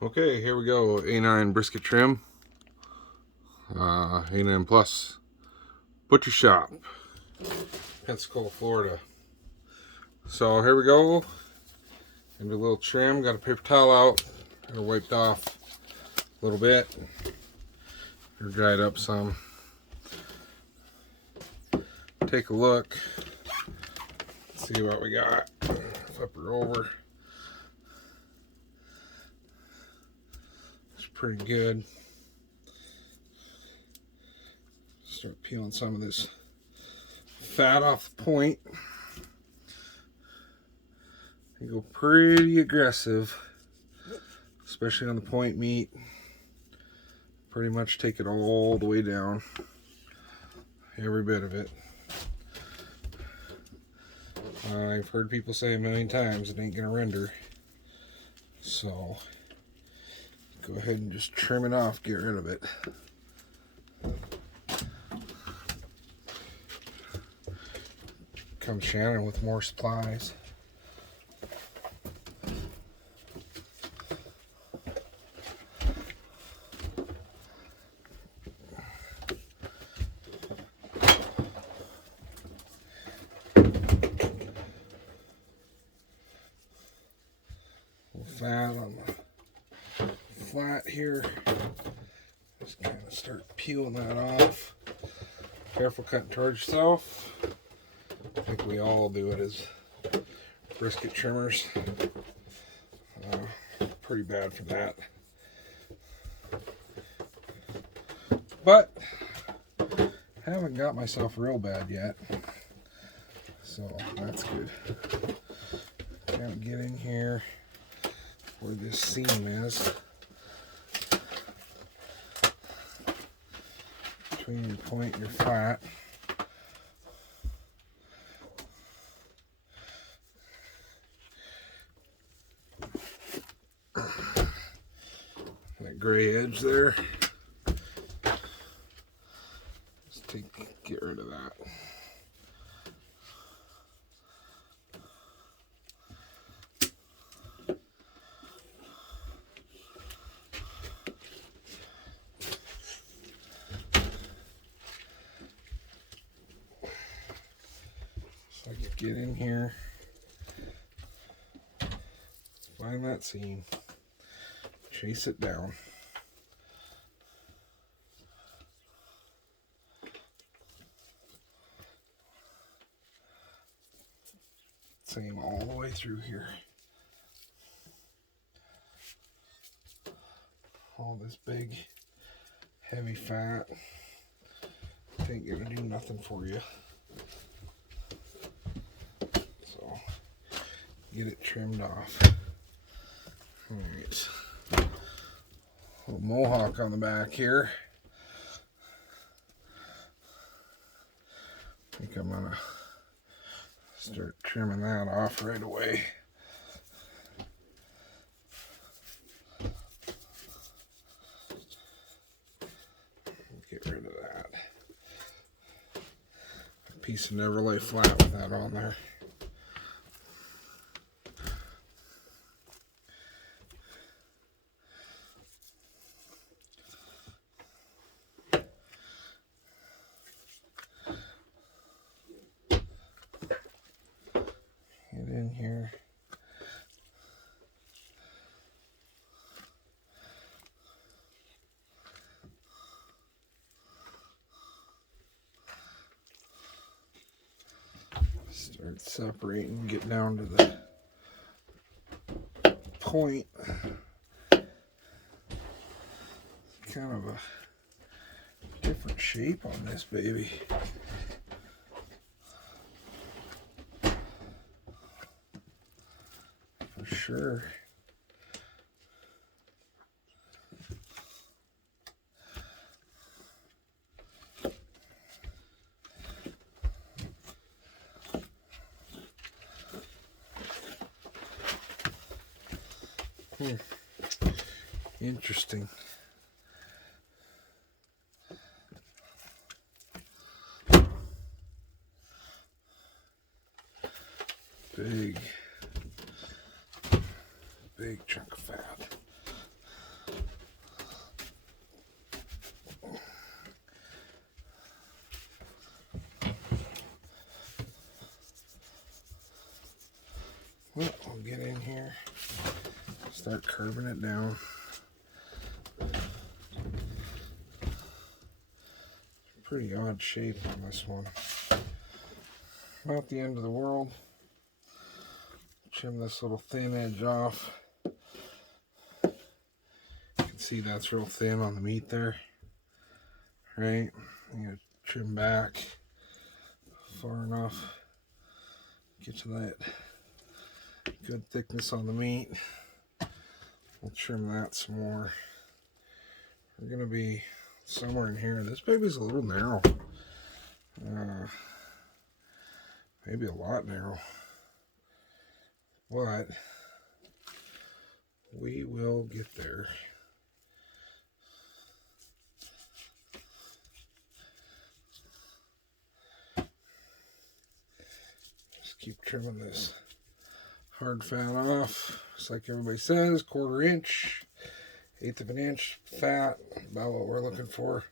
Okay, here we go. A9 brisket trim. A9 Plus. Butcher Shoppe. Pensacola, Florida. So here we go. Into a little trim. Got a paper towel out. Got it wiped off a little bit. Or dried up some. Take a look. See what we got. Flip her over. It's pretty good. Start peeling some of this fat off the point. They go pretty aggressive, especially on the point meat. Pretty much take it all the way down, every bit of it. I've heard people say a million times it ain't gonna render, so go ahead and just trim it off, get rid of it. Comes Shannon with more supplies. Fat on the flat here. Just kind of start peeling that off. Careful cutting towards yourself. I think we all do it as brisket trimmers. Pretty bad for that. But haven't got myself real bad yet. So that's good. Kind of get in here where this seam is. Between your point and your flat. That gray edge there. Just get rid of that. So I can get in here, find that seam, chase it down. Seam all the way through here. All this big, heavy fat ain't gonna do nothing for you. So, get it trimmed off. Alright. Little mohawk on the back here. I think I'm gonna start trimming that off right away. Get rid of that. A piece of never lay flat with that on there. Get in here. Start separating, get down to the point. Kind of a different shape on this baby. For sure. Interesting. Big chunk of fat. Start curving it down. Pretty odd shape on this one. Not the end of the world. Trim this little thin edge off. You can see that's real thin on the meat there. Right? I'm going to trim back far enough. Get to that good thickness on the meat. We'll trim that some more. We're going to be somewhere in here. This baby's a little narrow. Maybe a lot narrow. But we will get there. Just keep trimming this hard fat off. Just like everybody says, 1/4 inch. 1/8 of an inch fat, about what we're looking for.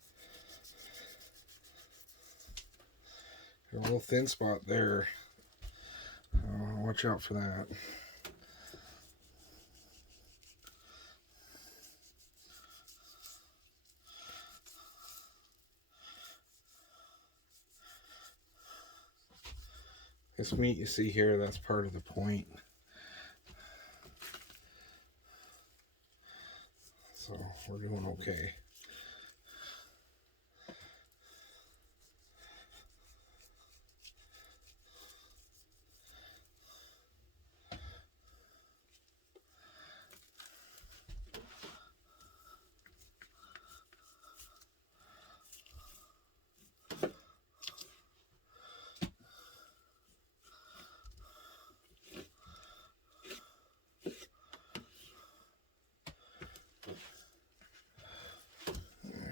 Got a little thin spot there. Watch out for that. This meat you see here, that's part of the point. So we're doing okay.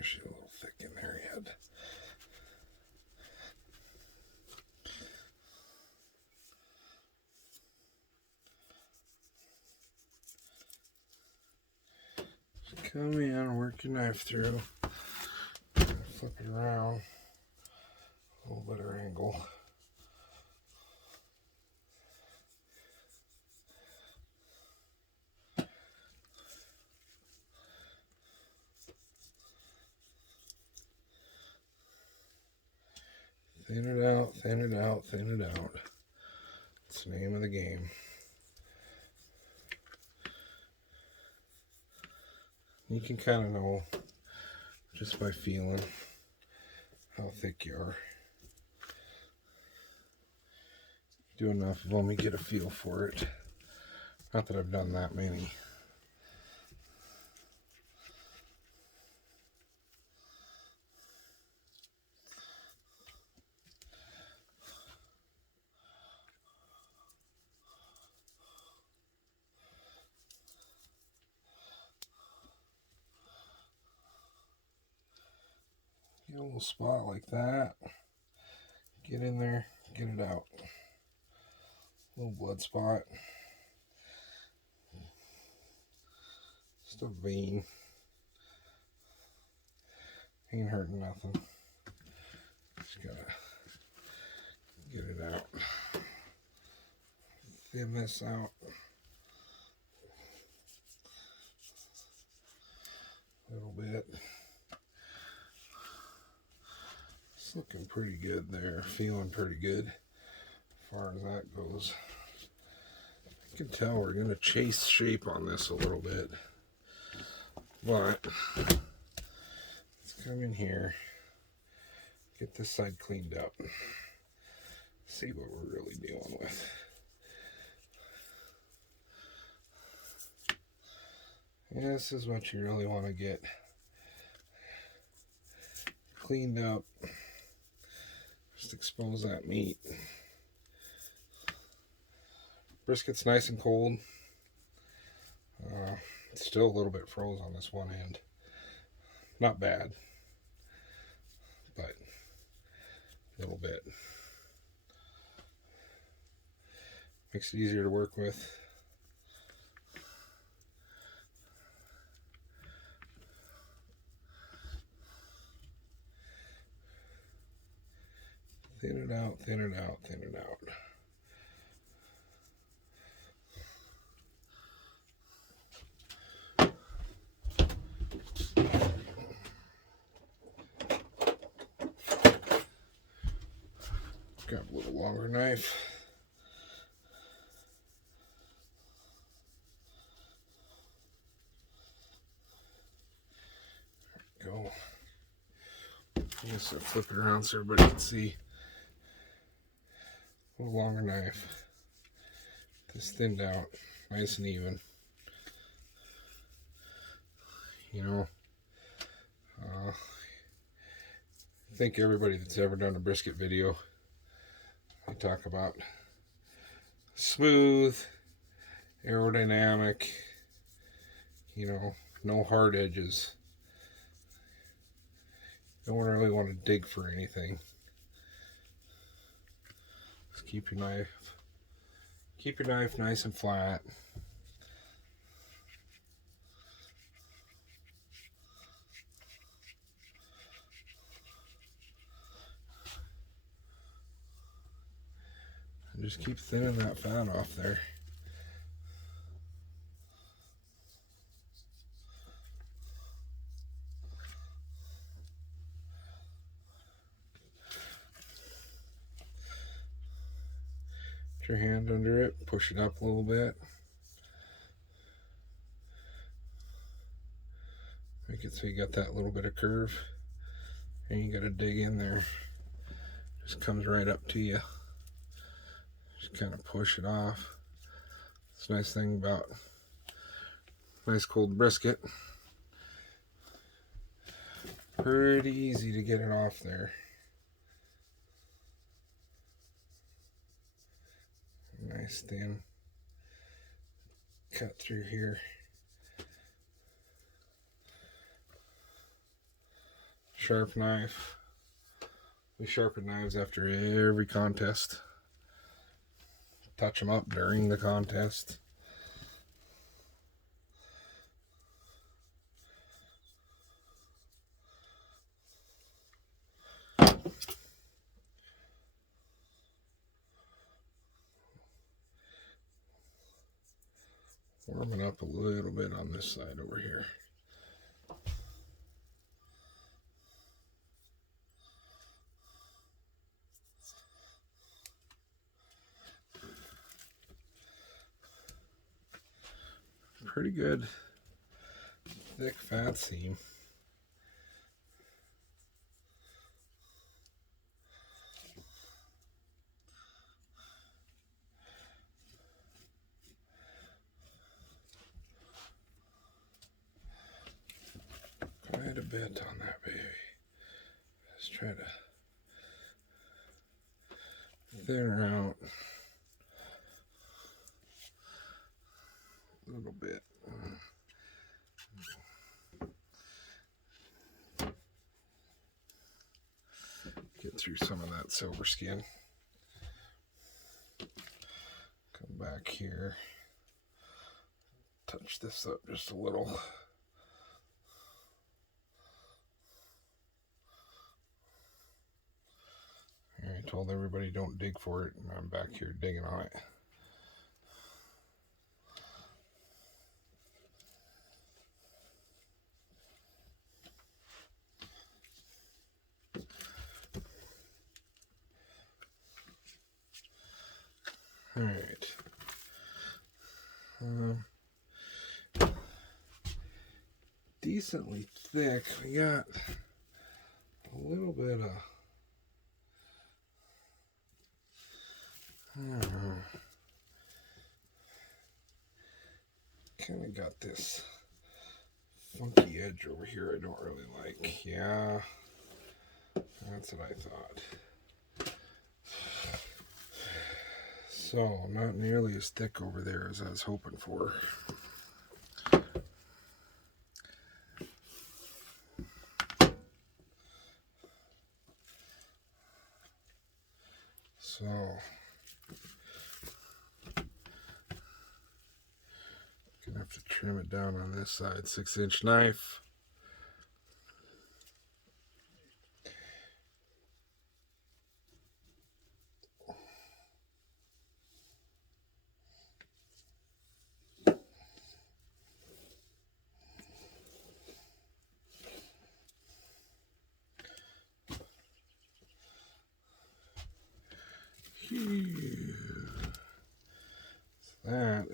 She's a little thick in there yet. Just come in, work your knife through, flip it around, a little better angle. Thin it out, thin it out, thin it out. It's the name of the game. You can kind of know just by feeling how thick you are. Do enough of them, you get a feel for it. Not that I've done that many. Get a little spot like that. Get in there, get it out. Little blood spot. Just a vein. Ain't hurting nothing. Just gotta get it out. Thin this out. A little bit. It's looking pretty good there. Feeling pretty good as far as that goes. You can tell we're going to chase shape on this a little bit. But let's come in here. Get this side cleaned up. See what we're really dealing with. This is what you really want to get cleaned up. Just expose that meat. Brisket's nice and cold. It's still a little bit froze on this one end. Not bad, but a little bit. Makes it easier to work with. Thin it out, thin it out, thin it out. longer knife. There we go. I guess I'll flip it around so everybody can see. A little longer knife. This thinned out, nice and even. You know, I think everybody that's ever done a brisket video, they talk about smooth, aerodynamic, you know, no hard edges. Don't really want to dig for anything. Just keep your knife nice and flat. And just keep thinning that fat off there. Put your hand under it, push it up a little bit. Make it so you got that little bit of curve. And you gotta dig in there. Just comes right up to you. Just kind of push it off. It's a nice thing about nice cold brisket. Pretty easy to get it off there. Nice thin cut through here. Sharp knife. We sharpen knives after every contest. Touch them up during the contest. Warming up a little bit on this side over here. Pretty good thick fat seam. Quite a bit on that baby. Just try to thin her out a little bit. Get through some of that silver skin. Come back here. Touch this up just a little. I told everybody don't dig for it, and I'm back here digging on it. All right. Decently thick. We got a little bit of, I don't know, kind of got this funky edge over here I don't really like. Yeah, that's what I thought. So, not nearly as thick over there as I was hoping for. So, gonna have to trim it down on this side. 6-inch knife.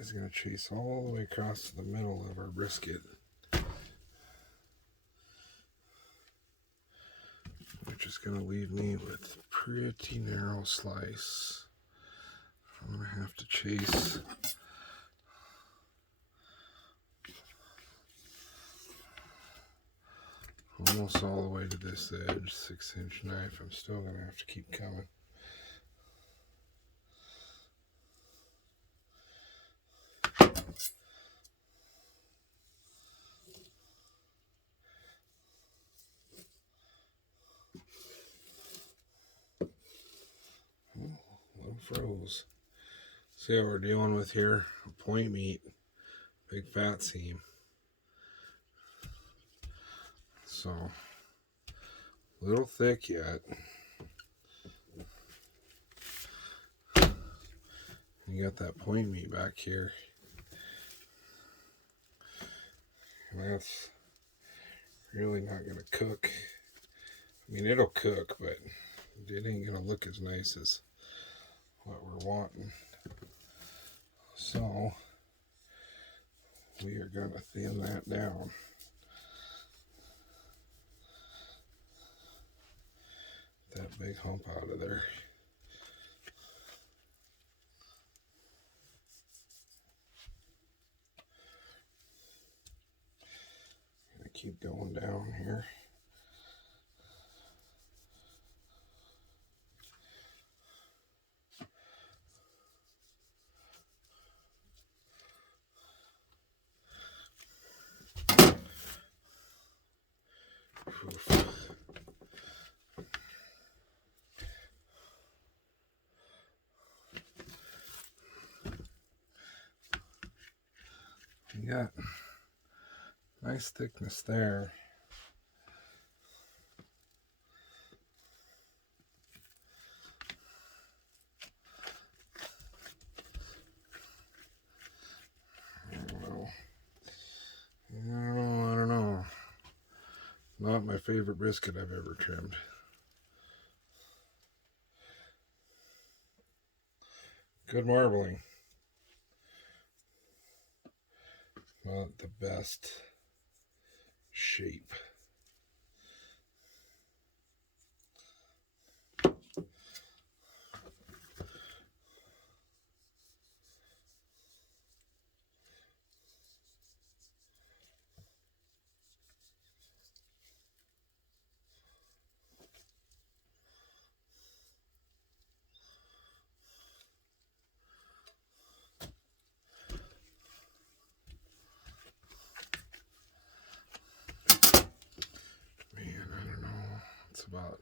is going to chase all the way across the middle of our brisket, which is going to leave me with a pretty narrow slice. I'm going to have to chase almost all the way to this edge. 6-inch knife. I'm still going to have to keep coming. Froze. See what we're dealing with here? A point meat, big fat seam. So, a little thick yet. You got that point meat back here. And that's really not going to cook. I mean, it'll cook, but it ain't going to look as nice as what we're wanting. So we are going to thin that down. That big hump out of there. Gonna keep going down here. You got nice thickness there. I don't know. Not my favorite brisket I've ever trimmed. Good marbling. Not the best shape. About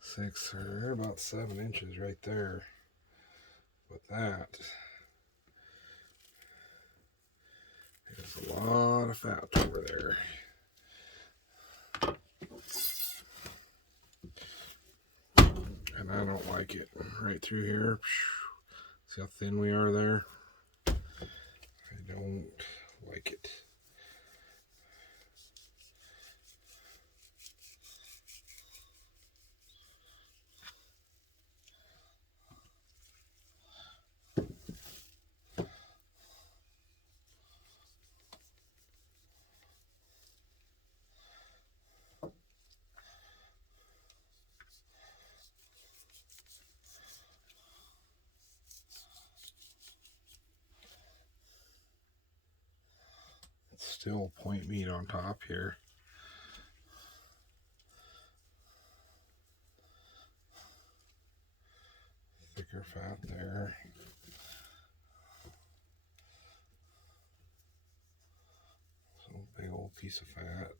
6 or about 7 inches right there. But that is a lot of fat over there. And I don't like it. Right through here. See how thin we are there? I don't like it. Still point meat on top here. Thicker fat there. So big old piece of fat.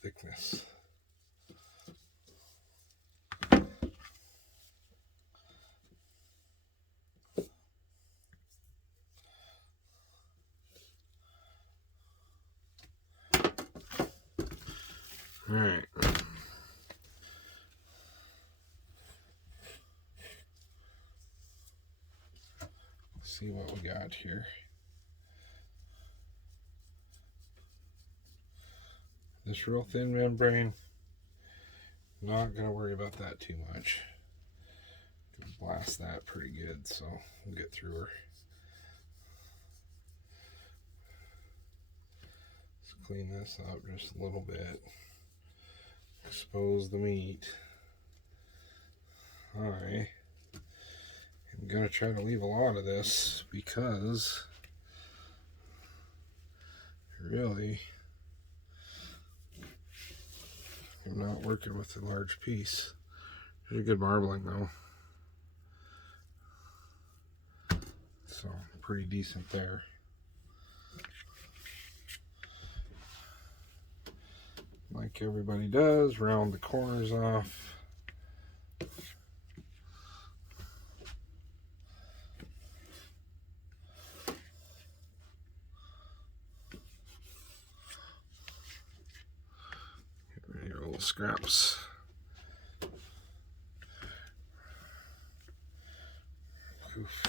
Thickness. All right. See what we got here. This real thin membrane, not going to worry about that too much. Blast that pretty good, so we'll get through her. clean this up just a little bit. Expose the meat. I am going to try to leave a lot of this because really I'm not working with a large piece. There's a good marbling though. So pretty decent there. Like everybody does, round the corners off. Get rid of your little scraps. Oof.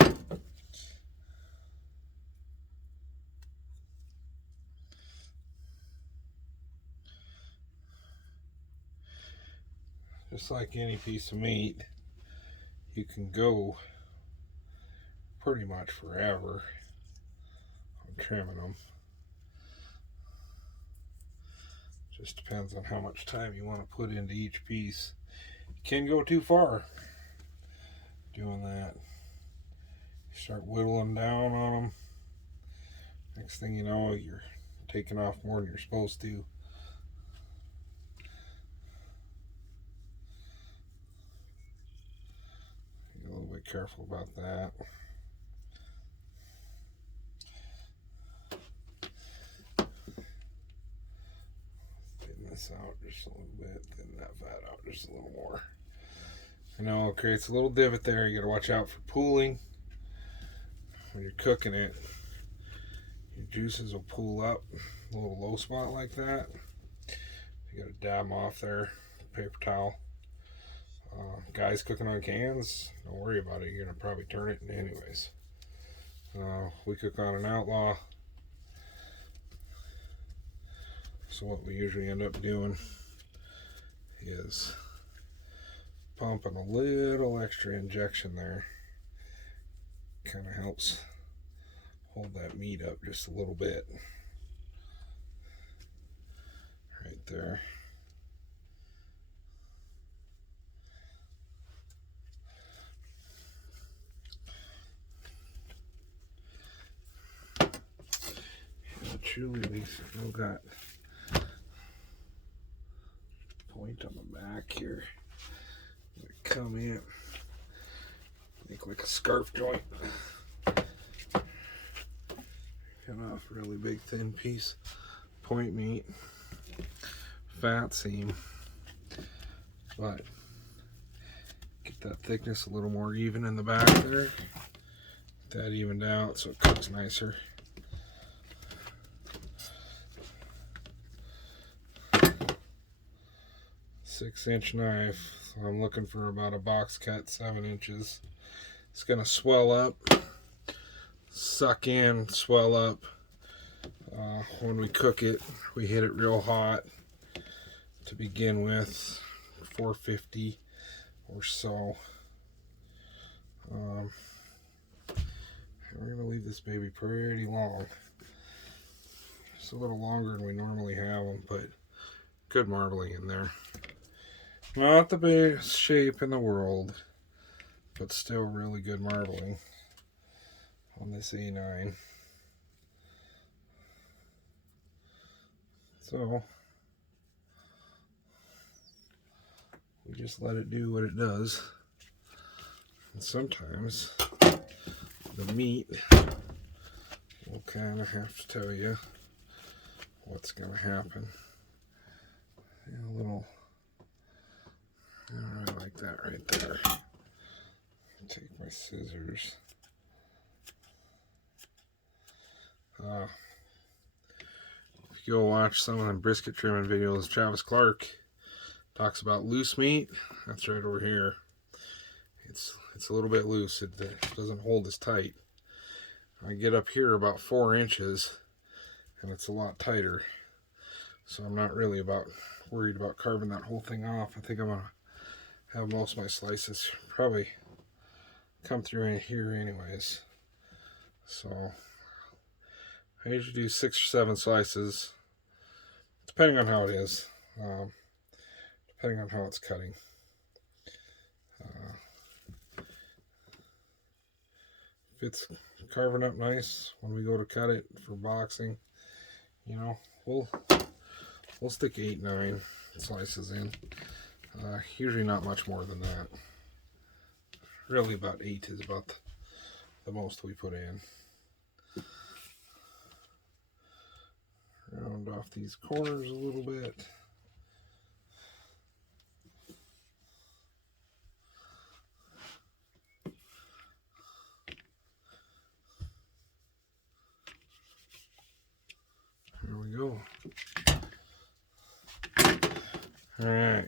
Just like any piece of meat, you can go pretty much forever on trimming them. Just depends on how much time you want to put into each piece. You can go too far doing that. You start whittling down on them. Next thing you know, you're taking off more than you're supposed to. Be a little bit careful about that. Thin this out just a little bit, thin that fat out just a little more. I know it creates a little divot there. You gotta watch out for pooling when you're cooking it. Your juices will pool up a little low spot like that. You gotta dab them off there, paper towel. Guys cooking on cans, don't worry about it. You're gonna probably turn it anyways. We cook on an Outlaw, so what we usually end up doing is pumping a little extra injection there. Kind of helps hold that meat up just a little bit. Right there. And truly, we still got point on the back here. Come in, make like a scarf joint. Cut off a really big thin piece, point meat, fat seam, but get that thickness a little more even in the back there. Get that evened out so it cooks nicer. Six-inch knife. So I'm looking for about a box cut 7 inches. It's gonna swell up, suck in, swell up. When we cook it, we hit it real hot to begin with, 450 or so. We're gonna leave this baby pretty long. Just a little longer than we normally have them, but good marbling in there. Not the best shape in the world, but still really good marbling on this A9. So we just let it do what it does. And sometimes the meat will kind of have to tell you what's going to happen. A little, I really like that right there. Take my scissors. If you go watch some of the brisket trimming videos, Travis Clark talks about loose meat. That's right over here. It's a little bit loose. It doesn't hold as tight. I get up here about 4 inches, and it's a lot tighter. So I'm not really worried about carving that whole thing off. I think I'm gonna have most of my slices probably come through in here anyways. So I usually do 6 or 7 slices depending on how it is, depending on how it's cutting. If it's carving up nice when we go to cut it for boxing, you know, we'll stick 8-9 slices in. Usually not much more than that. Really about 8 is about the most we put in. Round off these corners a little bit. There we go. All right.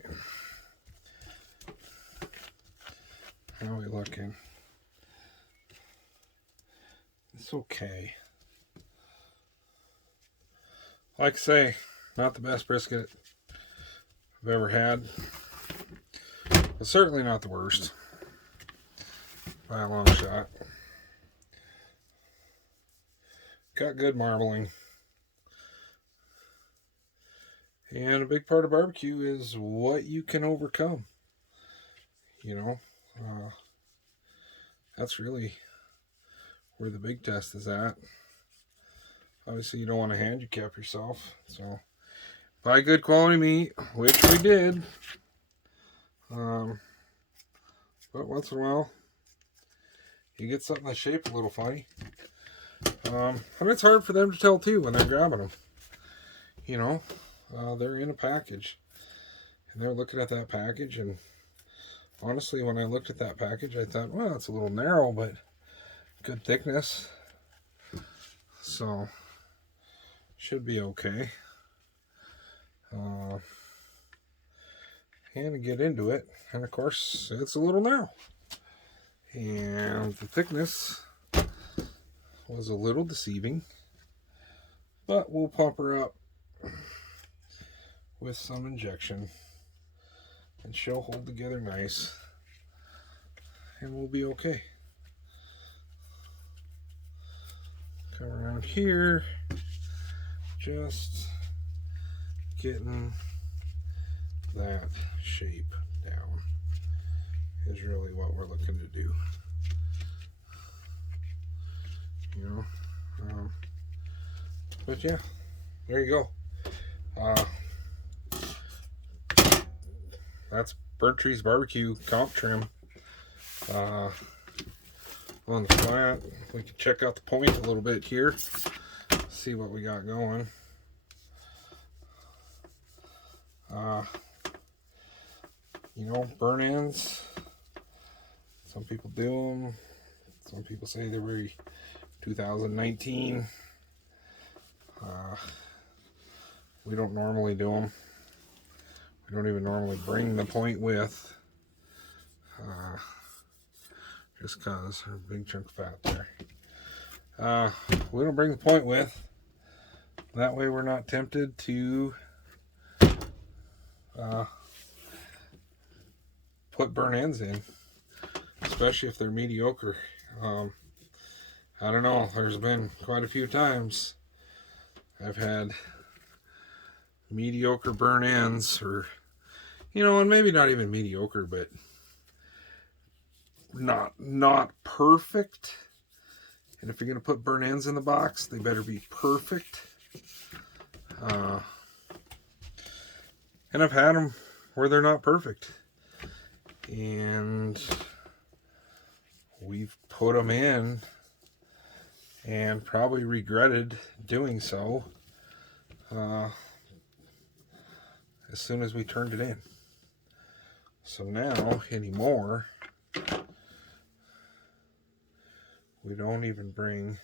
How are we looking? It's okay. Like I say, not the best brisket I've ever had, but certainly not the worst by a long shot. Got good marbling. And a big part of barbecue is what you can overcome. You know, that's really where the big test is at. Obviously, you don't want to handicap yourself. So, buy good quality meat, which we did. But once in a while, you get something that's shaped a little funny. And it's hard for them to tell too when they're grabbing them. You know, they're in a package. And they're looking at that package. And honestly, when I looked at that package, I thought, well, it's a little narrow, but good thickness. So, should be okay. And to get into it, and of course, it's a little narrow. And the thickness was a little deceiving, but we'll pump her up with some injection, and she'll hold together nice, and we'll be okay. Come around here, just getting that shape down is really what we're looking to do. You know, but yeah, there you go. That's Burnt Trees Barbecue comp trim. On the flat, we can check out the point a little bit here, see what we got going. You know, burn ends, some people do them, some people say they're very 2019. We don't normally do them. We don't even normally bring the point with, just because there's a big chunk of fat there. We don't bring the point with, that way we're not tempted to put burn ends in, especially if they're mediocre. I don't know, there's been quite a few times I've had mediocre burn ends, or, you know, and maybe not even mediocre, but not perfect. And if you're going to put burn ends in the box, they better be perfect. And I've had them where they're not perfect, and we've put them in and probably regretted doing so as soon as we turned it in. So now anymore, we don't even bring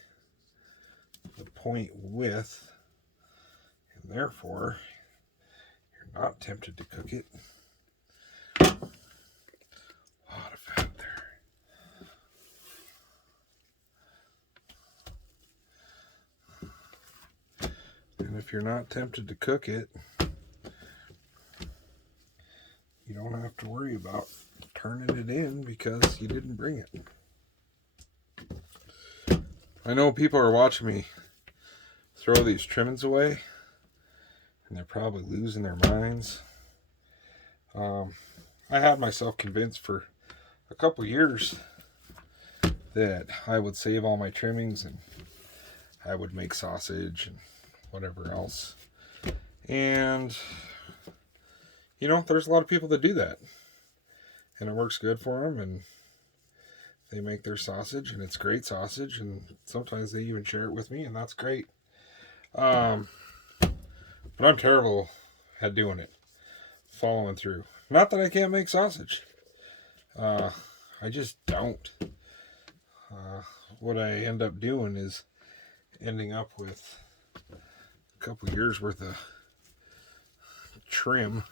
the point with, and therefore you're not tempted to cook it. A lot of fat there. And if you're not tempted to cook it, you don't have to worry about turning it in because you didn't bring it. I know people are watching me throw these trimmings away, and they're probably losing their minds. I had myself convinced for a couple years that I would save all my trimmings and I would make sausage and whatever else. And, you know, there's a lot of people that do that. And it works good for them, and they make their sausage, and it's great sausage, and sometimes they even share it with me, and that's great. But I'm terrible at doing it, following through. Not that I can't make sausage. I just don't. What I end up doing is ending up with a couple years worth of trim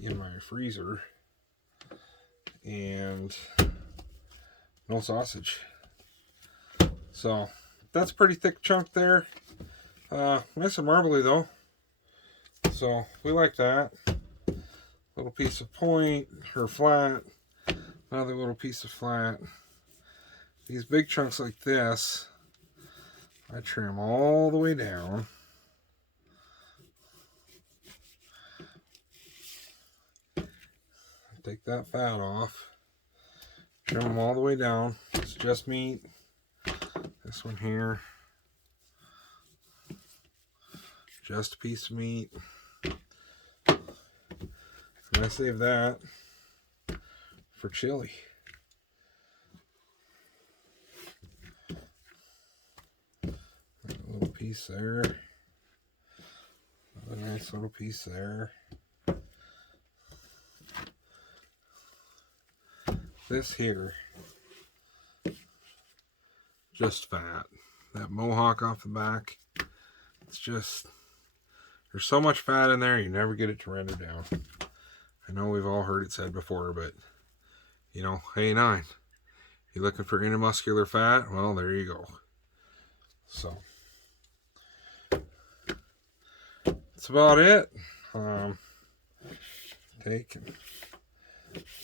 in my freezer and no sausage. So that's a pretty thick chunk there. Nice and marbly though. So we like that. Little piece of point or flat. Another little piece of flat. These big chunks like this, I trim all the way down. Take that fat off. Trim them all the way down. It's just meat. This one here. Just a piece of meat. And I save that for chili. A little piece there. A nice little piece there. This here, just fat. That mohawk off the back, it's just, there's so much fat in there, you never get it to render down. I know we've all heard it said before, but, you know, hey, 9, you looking for intermuscular fat? Well, there you go. So, that's about it.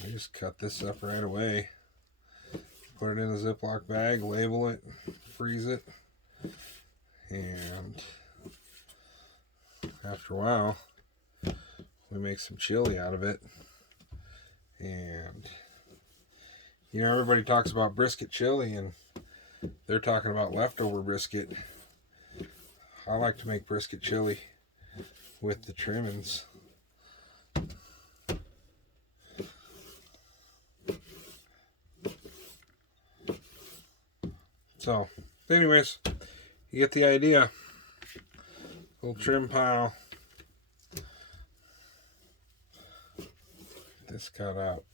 I just cut this up right away. Put it in a Ziploc bag, label it, freeze it, and after a while, we make some chili out of it. And, you know, everybody talks about brisket chili, and they're talking about leftover brisket. I like to make brisket chili with the trimmings. So, anyways, you get the idea. Little trim pile. This cut out.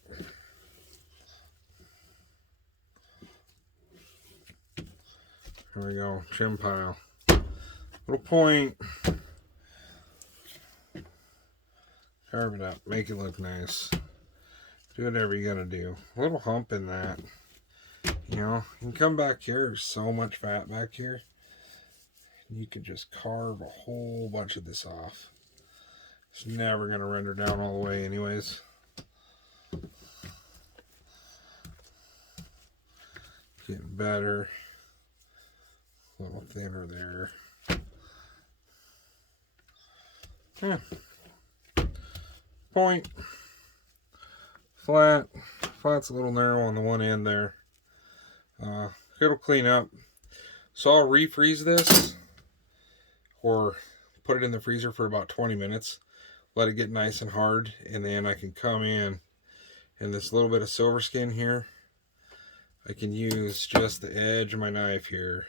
Here we go, trim pile. Little point. Carve it up, make it look nice. Do whatever you gotta do. A little hump in that. You know, you can come back here, there's so much fat back here. You can just carve a whole bunch of this off. It's never going to render down all the way anyways. Getting better. A little thinner there. Yeah. Point. Flat. Flat's a little narrow on the one end there. It'll clean up. So I'll refreeze this or put it in the freezer for about 20 minutes. Let it get nice and hard, and then I can come in and this little bit of silver skin here, I can use just the edge of my knife here,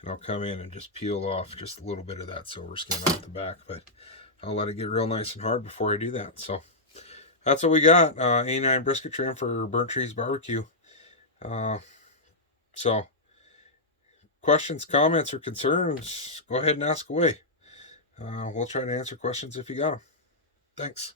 and I'll come in and just peel off just a little bit of that silver skin off the back, but I'll let it get real nice and hard before I do that. So that's what we got. A9 brisket trim for Burnt Trees Barbecue. So questions, comments, or concerns, go ahead and ask away. We'll try to answer questions if you got them. Thanks.